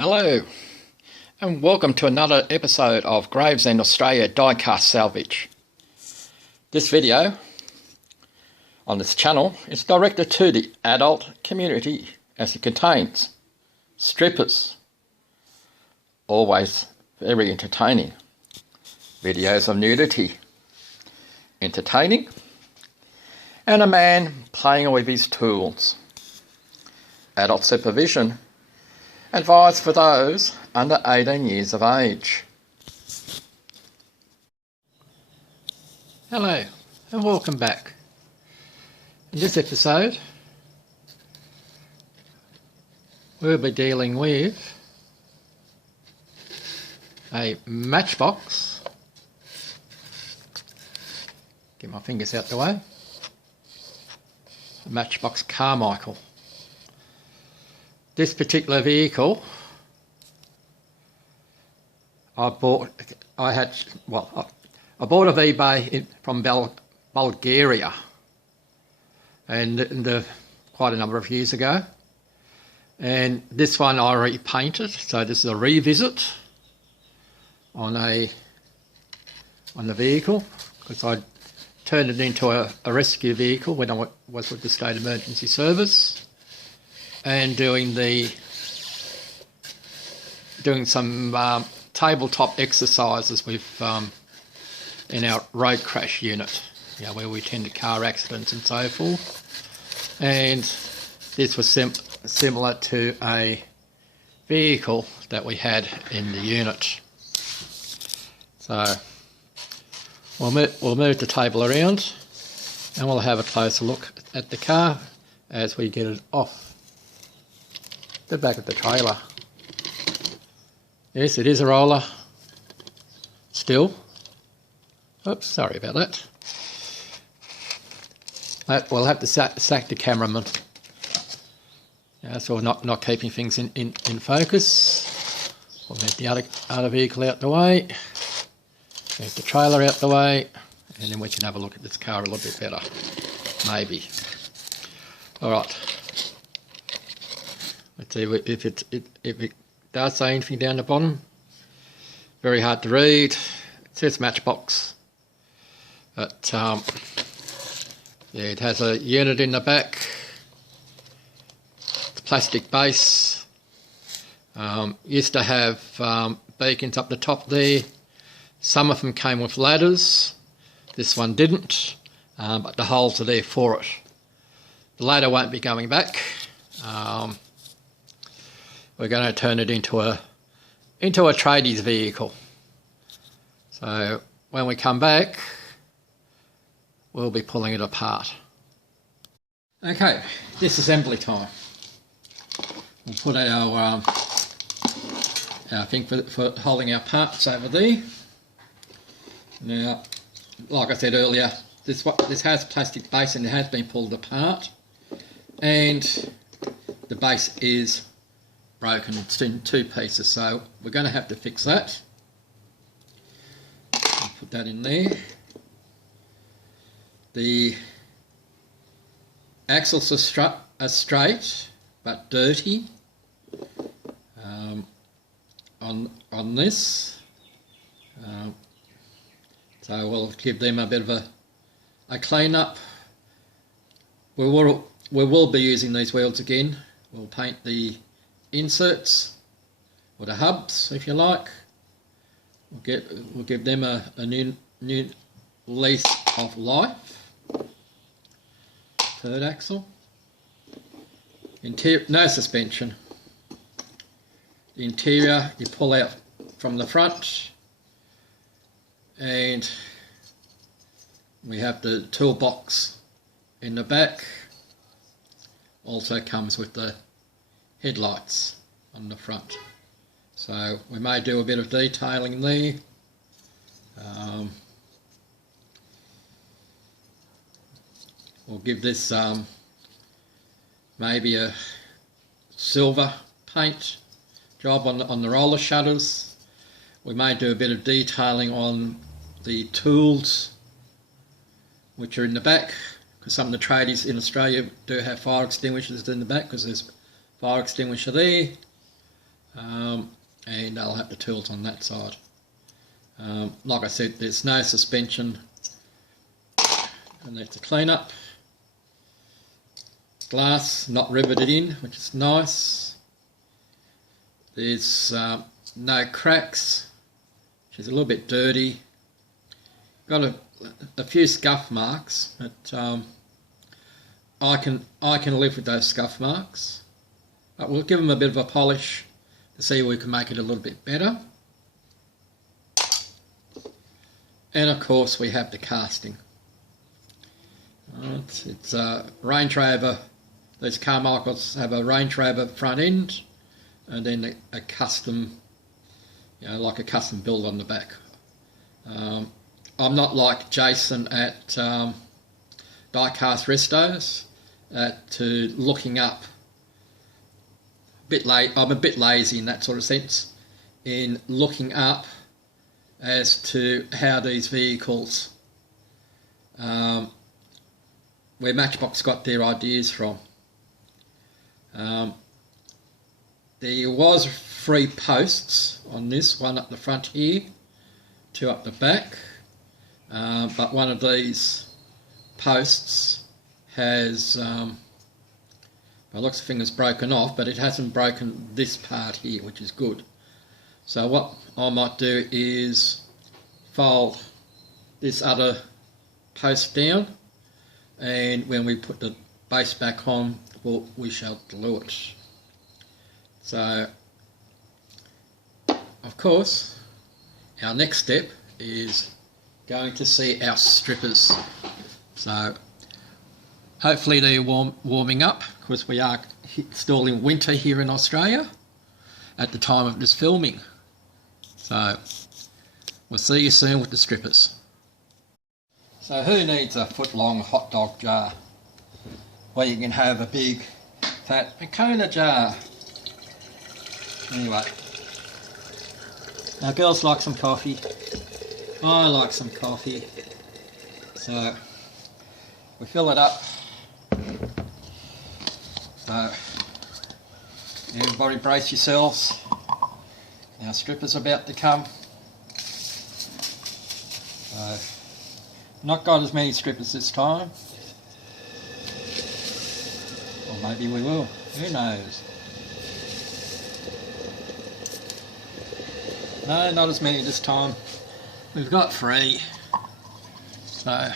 Hello and welcome to another episode of Gravesend Australia Diecast Salvage. This video on this channel is directed to the adult community as it contains strippers, always very entertaining, videos of nudity, entertaining, and a man playing with his tools. Adult supervision advised for those under 18 years of age. Hello and welcome back. In this episode we'll be dealing with a Matchbox, get my fingers out the way, a Matchbox Carmichael. This particular vehicle I bought off eBay from Bulgaria and quite a number of years ago, and this one I repainted, so this is a revisit on the vehicle because I turned it into a rescue vehicle when I was with the State Emergency Service, and doing some tabletop exercises with in our road crash unit, where we attend to car accidents and so forth. And this was similar to a vehicle that we had in the unit. So we'll move the table around and we'll have a closer look at the car as we get it off the back of the trailer. Yes, it is a roller still. Oops, sorry about that. We'll have to sack the cameraman. So we're not keeping things in focus. We'll move the other vehicle out the way, move the trailer out the way, and then we can have a look at this car a little bit better, maybe. Alright. Let's see if it does say anything down the bottom. Very hard to read. It says Matchbox, but it has a unit in the back. It's plastic base. Used to have beacons up the top there. Some of them came with ladders. This one didn't, but the holes are there for it. The ladder won't be going back. We're going to turn it into a tradies vehicle. So when we come back, we'll be pulling it apart. Okay, disassembly time. We'll put our thing for holding our parts over there. Now, like I said earlier, this has plastic base and it has been pulled apart, and the base is broken. It's in two pieces, so we're going to have to fix that. I'll put that in there. The axles are straight but dirty on this, so we'll give them a bit of a clean up. We will be using these wheels again. We'll paint the inserts, or the hubs if you like. We'll give them a new lease of life. Third axle. Interior, no suspension. The interior you pull out from the front, and we have the toolbox in the back. Also comes with the headlights on the front, so we may do a bit of detailing there. We'll give this maybe a silver paint job on the roller shutters. We may do a bit of detailing on the tools which are in the back, because some of the tradies in Australia do have fire extinguishers in the back, because there's fire extinguisher there. and I'll have the tools on that side. Like I said, there's no suspension, and that's a clean up. Glass not riveted in, which is nice. There's no cracks, which is a little bit dirty. Got a few scuff marks, but I can live with those scuff marks. But we'll give them a bit of a polish to see if we can make it a little bit better. And of course we have the casting. It's a Range Rover. These Carmichaels have a Range Rover front end, and then a custom, like a custom build on the back. I'm not like Jason at Diecast Restos, to looking up. I'm a bit lazy in that sort of sense, in looking up as to how these vehicles, where Matchbox got their ideas from. There was 3 posts on this, one up the front here, 2 up the back, but one of these posts has, by looks of things, broken off, but it hasn't broken this part here, which is good. So what I might do is fold this other post down, and when we put the base back on, we shall glue it. So, of course, our next step is going to see our strippers. So, hopefully they're warming up, because we are still in winter here in Australia at the time of this filming. So, we'll see you soon with the strippers. So who needs a foot-long hot dog jar where you can have a big fat Picona jar? Anyway, our girls like some coffee. I like some coffee. So we fill it up. So everybody brace yourselves. Our stripper's about to come. So, not got as many strippers this time. Or maybe we will. Who knows? No, not as many this time. We've got 3. So,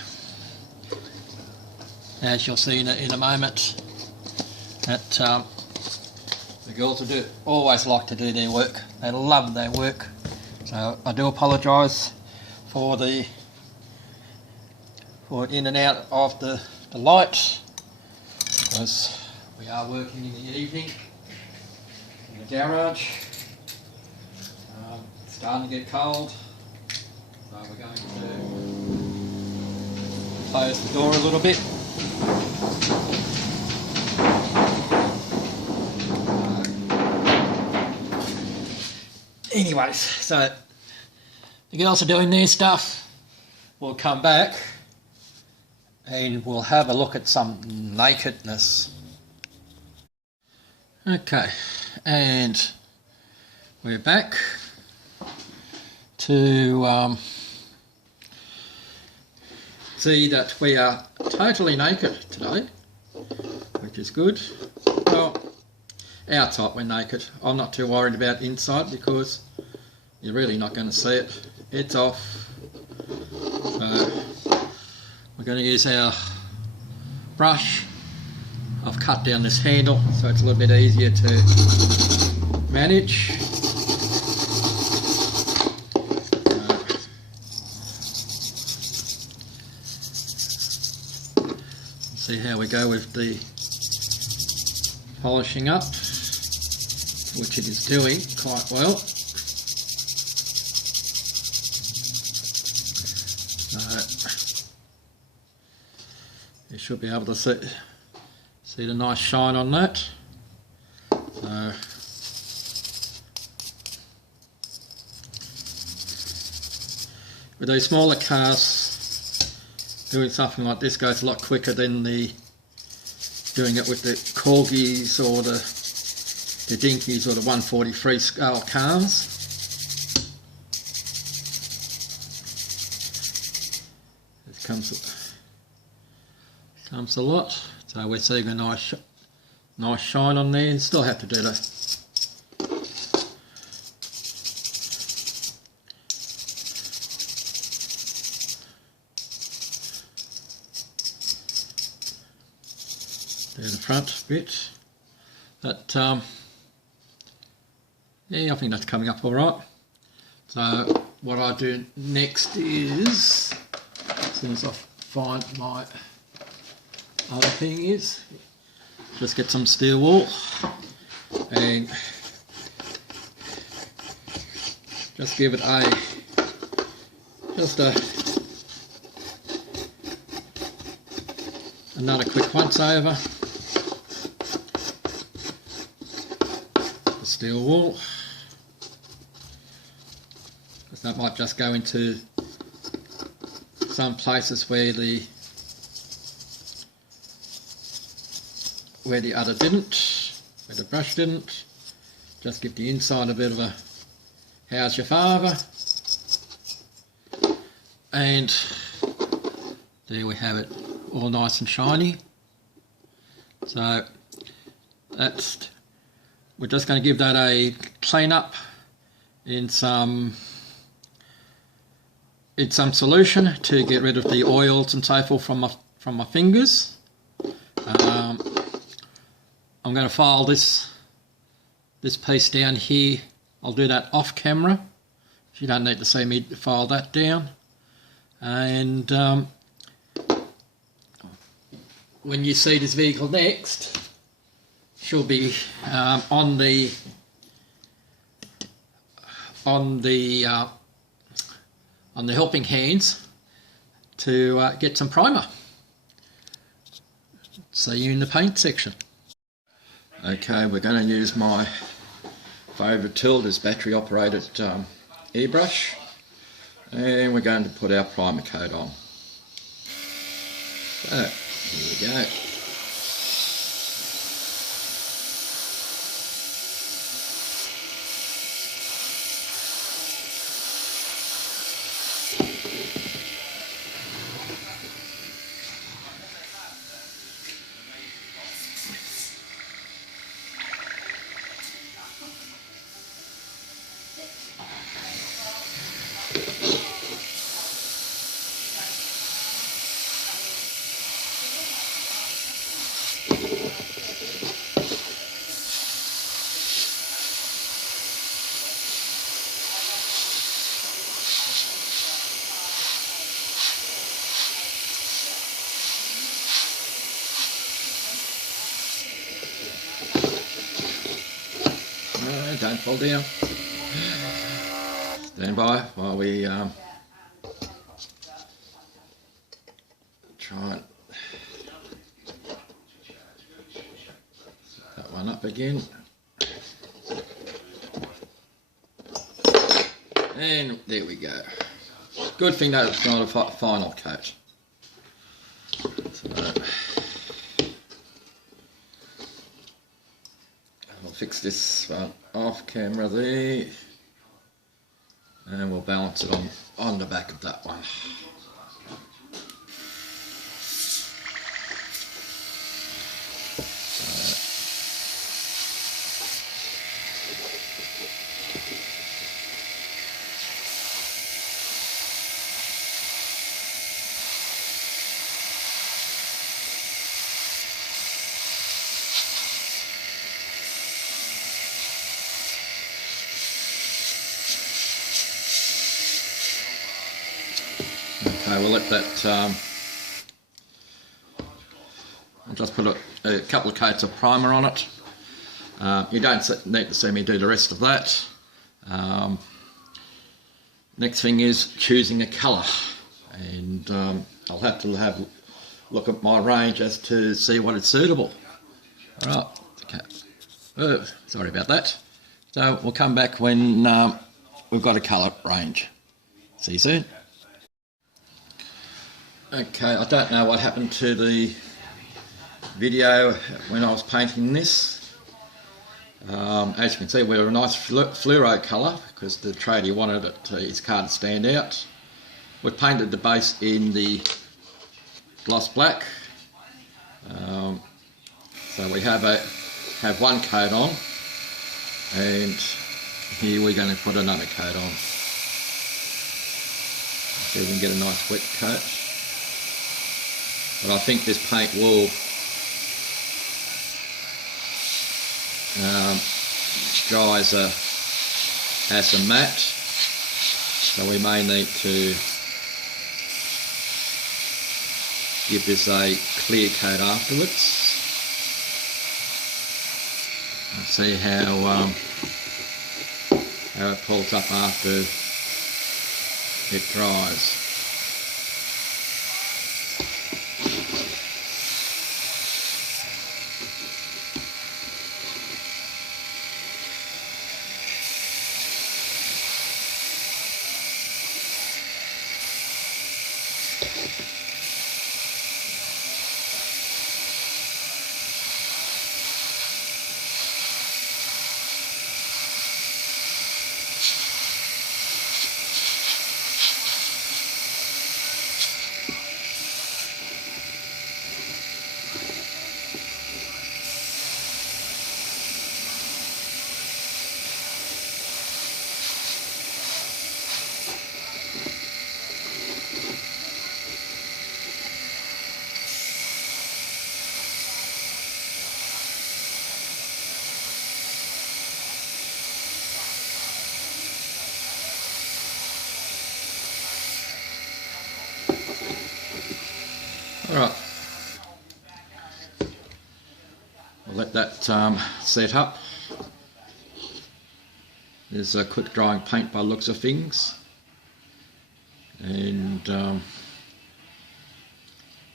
as you'll see in a moment, that the girls always like to do their work. They love their work. So I do apologise for in and out of the light, because we are working in the evening in the garage. It's starting to get cold, so we're going to close the door a little bit. Anyways, so the girls are doing their stuff. We'll come back and we'll have a look at some nakedness. Okay, and we're back to see that we are totally naked today, which is good. Well, outside we're naked. I'm not too worried about inside, because you're really not going to see it. It's off. So we're going to use our brush. I've cut down this handle so it's a little bit easier to manage. See how we go with the polishing up, which it is doing quite well. You should be able to see the nice shine on that. So with these smaller cars, doing something like this goes a lot quicker than doing it with the corgis or the the dinkies or the 143 scale cars. It comes a lot, so we're seeing a nice shine on there. Still have to do the front bit, but yeah, I think that's coming up all right. So what I do next is, as soon as I find my other thing, is just get some steel wool and just give it another quick once over. The steel wool, because that might just go into some places where the other didn't, where the brush didn't. Just give the inside a bit of a how's your father, and there we have it, all nice and shiny. So we're just going to give that a clean up in some solution to get rid of the oils and so forth from my fingers. I'm going to file this piece down here. I'll do that off camera. You don't need to see me file that down. And when you see this vehicle next, she'll be on the helping hands to get some primer. See you in the paint section. Okay, we're going to use my favourite tool, this battery operated airbrush, and we're going to put our primer coat on. So, here we go. Don't fall down. Stand by while we try and set that one up again. And there we go. Good thing that it's not a final coat. So, I'll fix this one off camera there, and we'll balance it on the back of that one. Okay, we'll let that, I'll just put a couple of coats of primer on it. You don't need to see me do the rest of that. Next thing is choosing a colour, and I'll have to have a look at my range as to see what is suitable. Alright, okay. Sorry about that. So we'll come back when we've got a colour range. See you soon. Okay, I don't know what happened to the video when I was painting this. As you can see, we're a nice fluoro colour because the tradie wanted it his car to stand out. We've painted the base in the gloss black, so we have one coat on, and here we're going to put another coat on. See if we can get a nice wet coat. But I think this paint will dry as a matte, so we may need to give this a clear coat afterwards. Let's see how it pulls up after it dries. Alright, we'll let that set up. There's a quick drying paint by the looks of things, and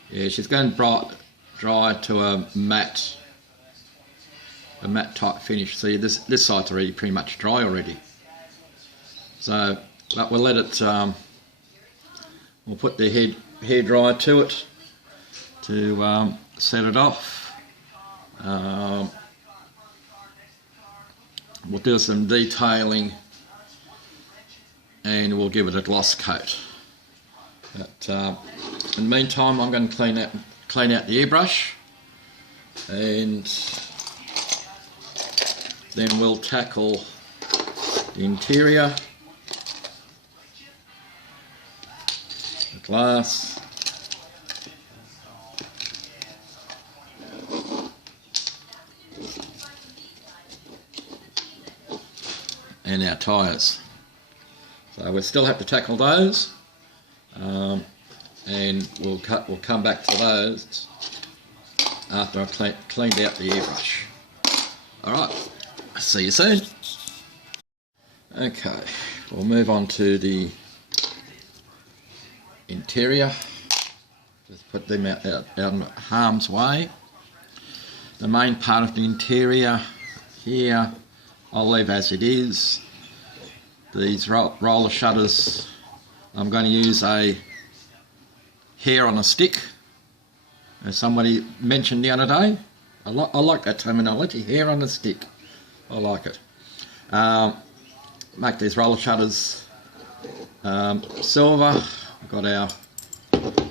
yeah, she's going to dry to a matte type finish. See, this side's already pretty much dry already. So, but we'll let it. We'll put the hair dryer to it to set it off. We'll do some detailing and we'll give it a gloss coat. But in the meantime, I'm going to clean out the airbrush, and then we'll tackle the interior, the glass, and our tyres. So we'll still have to tackle those, and we'll come back to those after I've cleaned out the airbrush. Alright, see you soon. Okay, we'll move on to the interior. Just put them out of harm's way. The main part of the interior here I'll leave as it is. These roller shutters, I'm going to use a hair on a stick, as somebody mentioned the other day. I like that terminology, hair on a stick. I like it. Make these roller shutters silver. We've got our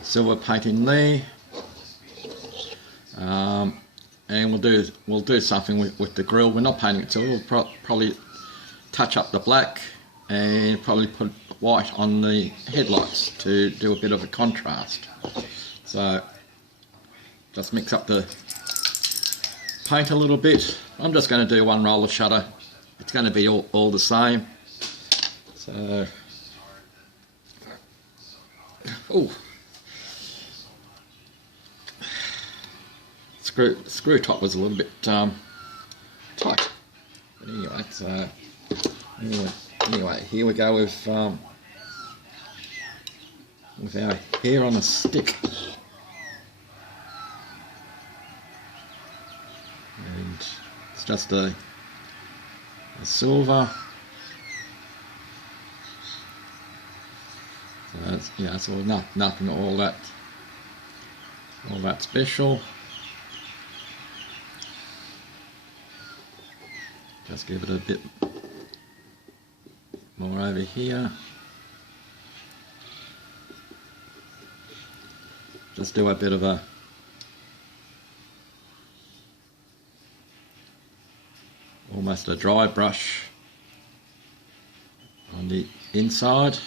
silver paint in there. And we'll do something with the grille. We're not painting it silver. We'll probably touch up the black and probably put white on the headlights to do a bit of a contrast. So just mix up the paint a little bit. I'm just going to do one roller shutter. It's going to be all the same. So, oh. Screw top was a little bit tight, but anyway, so anyway, here we go with our hair on a stick, and it's just a silver. So it's, yeah, it's all nothing all that special. Just give it a bit more over here. Just do a bit of a almost a dry brush on the inside,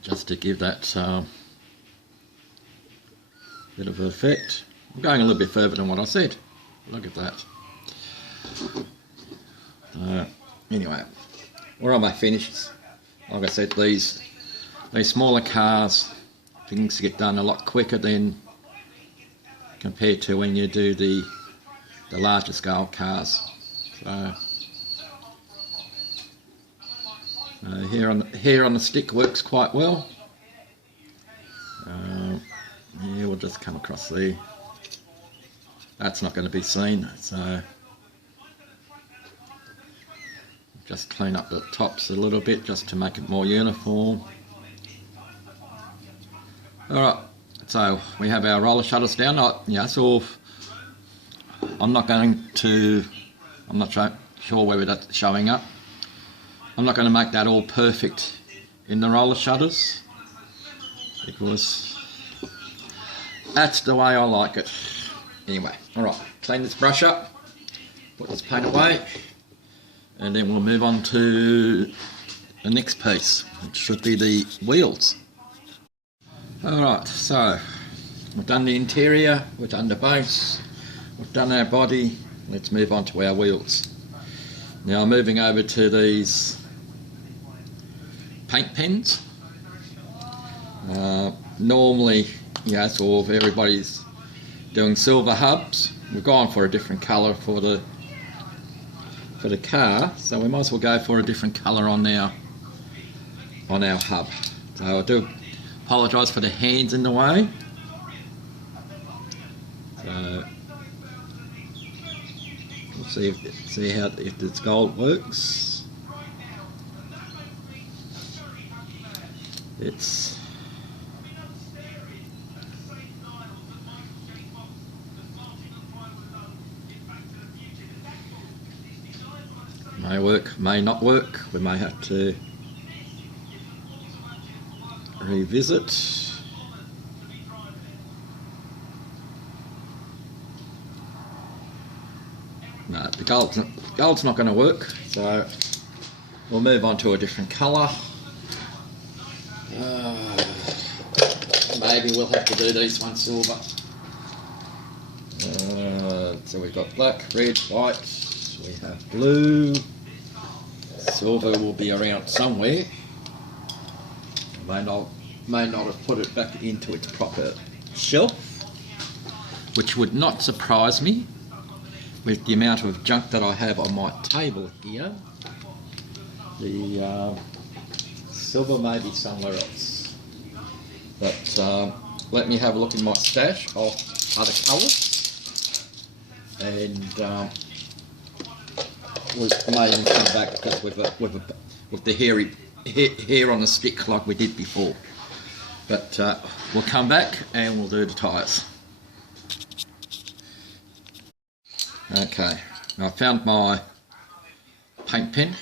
just to give that bit of effect. I'm going a little bit further than what I said. Look at that. Anyway, where am I finished? Like I said, these smaller cars, things get done a lot quicker than compared to when you do the larger scale cars. So here on the stick works quite well. Yeah, we'll just come across there. That's not going to be seen, so just clean up the tops a little bit just to make it more uniform. Alright, so we have our roller shutters down. So I'm not sure whether that's showing up. I'm not going to make that all perfect in the roller shutters because that's the way I like it. Anyway, alright, clean this brush up, put this paint away, and then we'll move on to the next piece, which should be the wheels. Alright, so we've done the interior, we've done the base, we've done our body. Let's move on to our wheels. Now moving over to these paint pens. Normally, sort of everybody's doing silver hubs. We've gone for a different colour for the car, so we might as well go for a different colour on our hub. So I do apologise for the hands in the way. So we'll see if this gold works. It's may work, may not work. We may have to revisit. No, the gold's not going to work, so we'll move on to a different colour. Maybe we'll have to do these ones silver. So we've got black, red, white, we have blue. Silver will be around somewhere. May not have put it back into its proper shelf, which would not surprise me with the amount of junk that I have on my table here. The silver may be somewhere else, but let me have a look in my stash of other colours, and we may even come back just with the hair on the stick like we did before. But we'll come back and we'll do the tyres. Okay, I found my paint pen.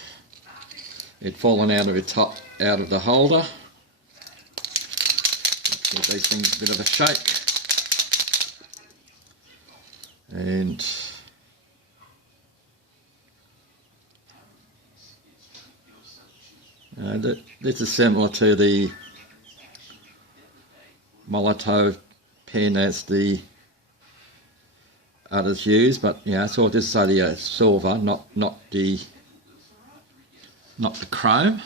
It'd fallen out of the holder. Give these things a bit of a shake. And this is similar to the Molotov pen as the others use, but so this is the silver, not the chrome.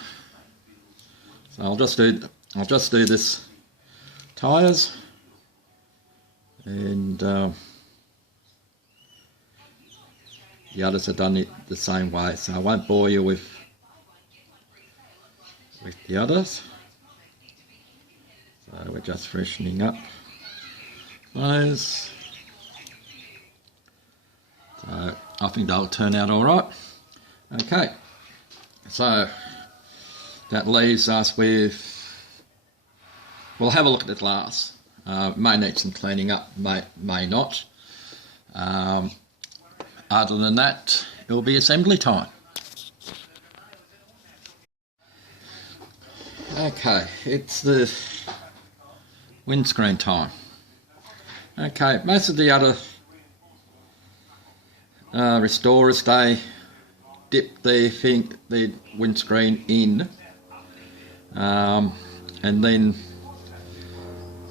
So I'll just do this tyres, and the others are done the same way, so I won't bore you with the others. So we're just freshening up those. So I think they'll turn out all right. Okay, so that leaves us with, we'll have a look at the glass. May need some cleaning up, may not. other than that, it will be assembly time. Okay, it's the windscreen time. Okay, most of the other restorers, they dip the windscreen in and then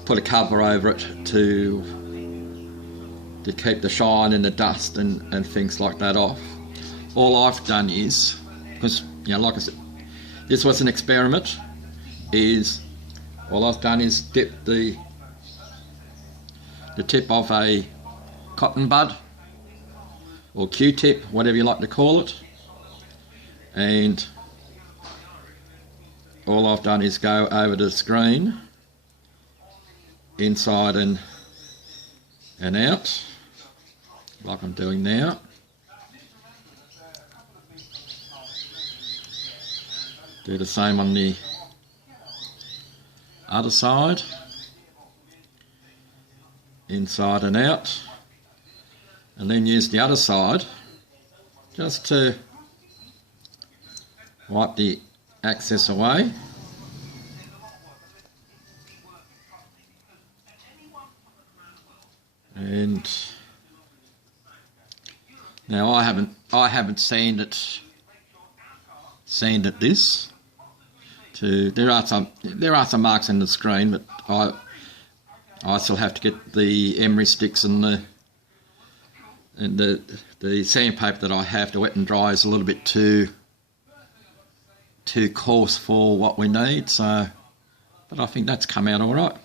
put a cover over it to keep the shine and the dust and things like that off. All I've done is, because like I said, this was an experiment, all I've done is dip the tip of a cotton bud or Q-tip, whatever you like to call it, and all I've done is go over the screen, inside and out, like I'm doing now. Do the same on the other side, inside and out, and then use the other side just to wipe the excess away. And now I haven't sanded this. There are some marks in the screen, but I still have to get the emery sticks and the sandpaper that I have to wet and dry is a little bit too coarse for what we need. So, but I think that's come out all right.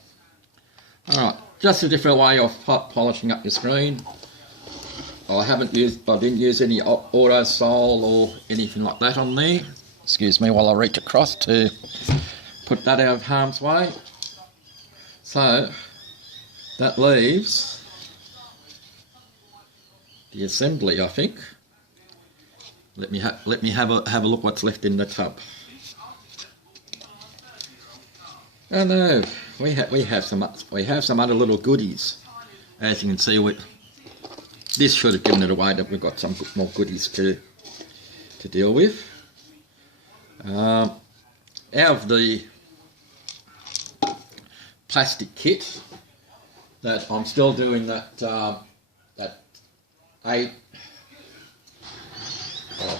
All right, just a different way of polishing up your screen. I didn't use any auto sol or anything like that on there. Excuse me while I reach across to put that out of harm's way. So that leaves the assembly, I think. Let me have a look what's left in the tub. Oh no, we have some other little goodies. As you can see, this should have given it away, that we've got some more goodies to deal with. Out of the plastic kit that I'm still doing I'll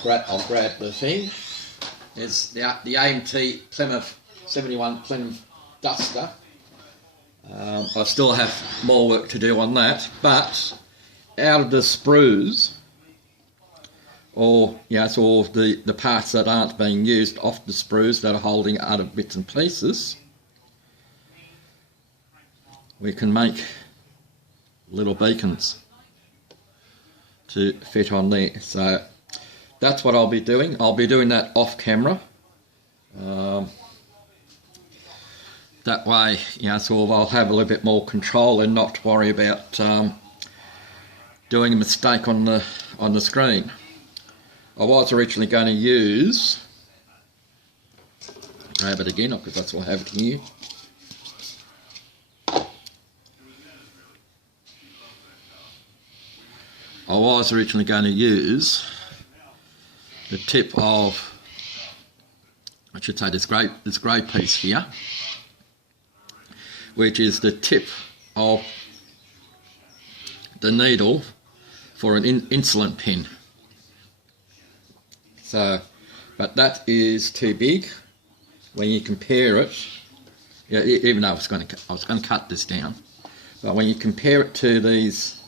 grab the thing. Is the AMT Plymouth 71 Plymouth Duster. I still have more work to do on that, but out of the sprues, or the parts that aren't being used off the sprues that are holding other bits and pieces, we can make little beacons to fit on there. So that's what I'll be doing. I'll be doing that off camera. That way, so I'll have a little bit more control and not worry about doing a mistake on the screen. I was originally going to use, grab it again because that's what I have it here. I was originally going to use the tip of, I should say, this grey piece here, which is the tip of the needle for an insulin pen. So, but that is too big when you compare it. Even though I was going to cut this down, but when you compare it to these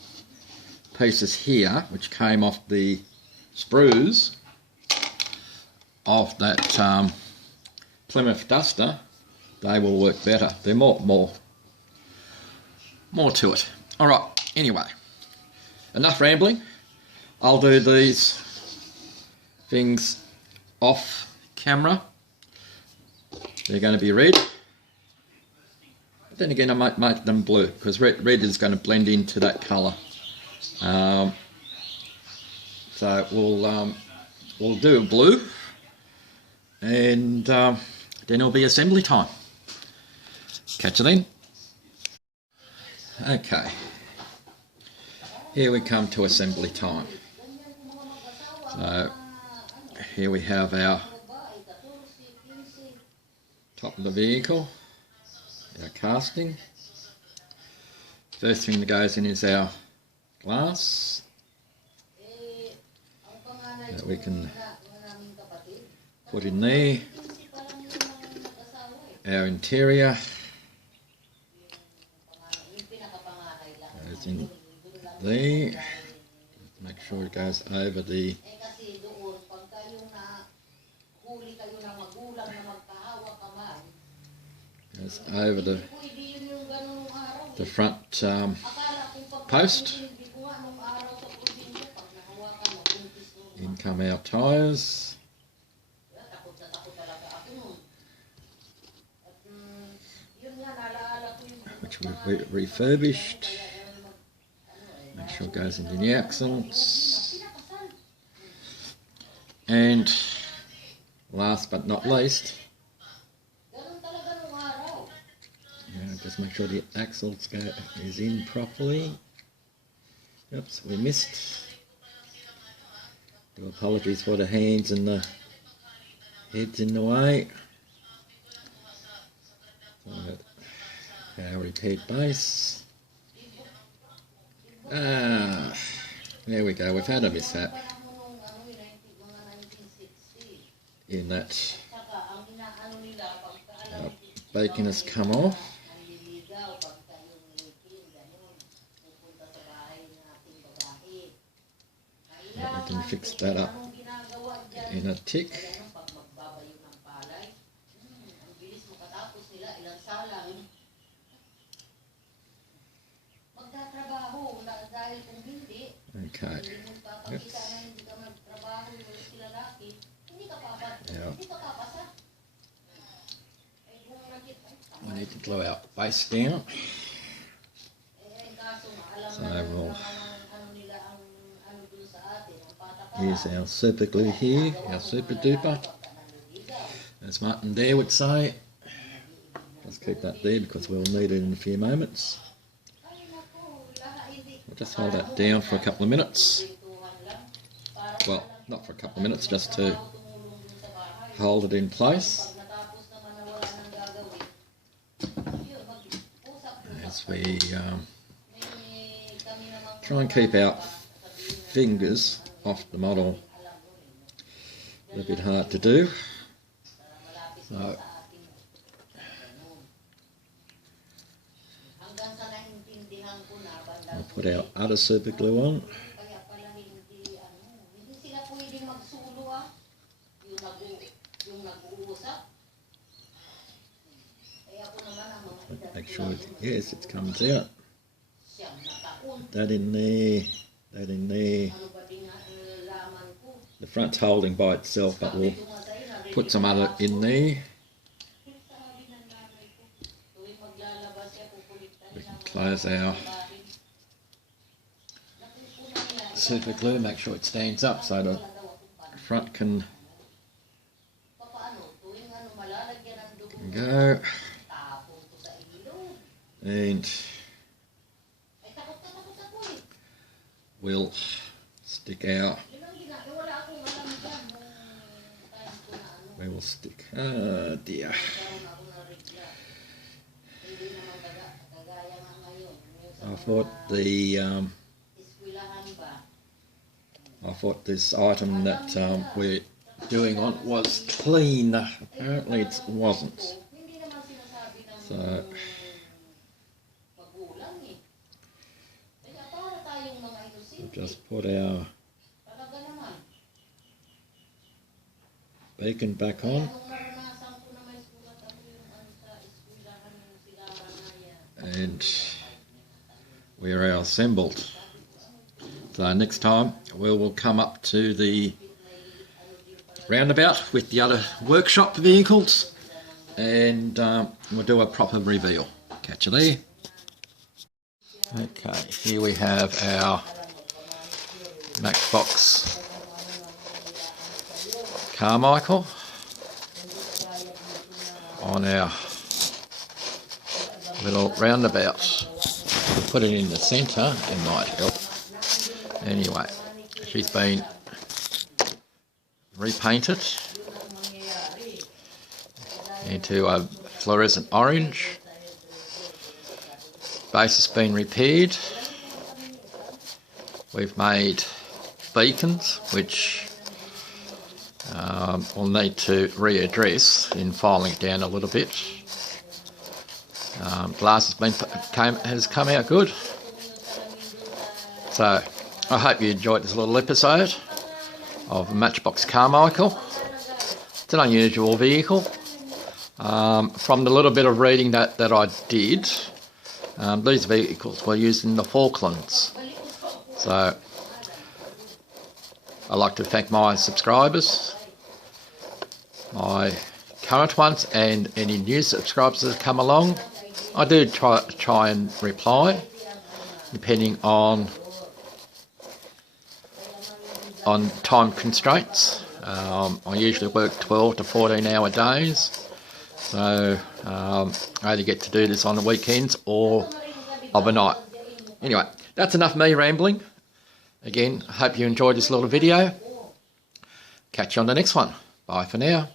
pieces here, which came off the sprues of that Plymouth Duster, they will work better. They're more to it. All right. Anyway, enough rambling. I'll do these things off camera. They're going to be red. But then again, I might make them blue because red is going to blend into that colour. So we'll do a blue, and then it'll be assembly time. Catch you then. Okay, here we come to assembly time. So here we have our top of the vehicle, our casting. First thing that goes in is our glass that we can put in there. Our interior goes in there. Make sure it goes over the front post. In come our tyres. Which we've refurbished. Make sure it goes into the axles. And last but not least, just make sure the axles is in properly. Oops, we missed. Do apologies for the hands and the heads in the way. So, our repaired base. There we go, we've had a mishap in that bacon has come off. We can fix that up in a tick. Okay. Oops. Yeah. We need to glue our base down. So we'll use our super glue here, our super duper, as Martin there would say. Just keep that there because we'll need it in a few moments. We'll just hold that down for a couple of minutes. Well, not for a couple of minutes, just to hold it in place. As we try and keep our fingers off the model. A little bit hard to do. So I'll put our other super glue on. Make sure yes, it comes out. Put that in there, that in there. The front's holding by itself, but we'll put some other in there. We can close our super glue, make sure it stands up so the front can go. And we'll stick our, we will stick, oh dear. I thought this item that we're doing on was clean. Apparently it wasn't. So we'll just put our bacon back on. And we are assembled. So next time we will come up to the roundabout with the other workshop vehicles and we'll do a proper reveal. Catch you there. Okay, here we have our Matchbox Carmichael on our little roundabout. Put it in the centre, it might help. Anyway, she's been repaint it into a fluorescent orange. Base has been repaired. We've made beacons which we'll need to readdress in filing it down a little bit. Glass has come out good. So I hope you enjoyed this little episode of Matchbox Carmichael. It's an unusual vehicle. From the little bit of reading that I did, these vehicles were used in the Falklands. So I'd like to thank my subscribers, my current ones, and any new subscribers that have come along. I do try and reply, depending on time constraints. I usually work 12 to 14 hour days, so I either get to do this on the weekends or overnight. Anyway, that's enough me rambling. Again, I hope you enjoyed this little video. Catch you on the next one. Bye for now.